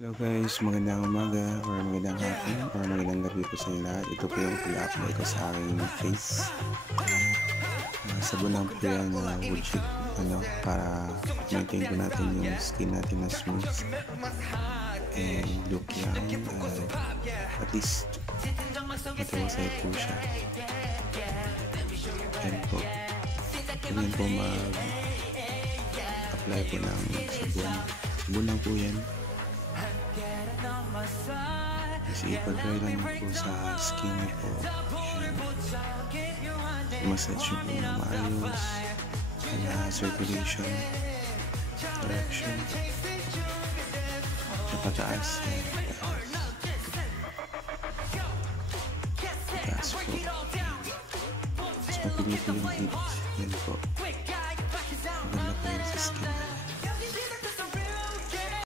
Hello guys, magandang umaga or magandang hapon or magandang gabi po sa inyo lahat. Ito po yung pag-apply ko sa aking face. Sabunan po yan na wood chip para maintain po natin yung skin natin na smooth and look young. At least matiwasay po siya. Yan po. Ganyan po mag-apply po ng sabon. Sabon lang po yan. Kasi ipag-dry lang po sa skin niyo po. Massage nyo po na maayos na circulation direction sa pataas pataas po mas mapili po yung heat. Yan po, maganda po yun sa skin.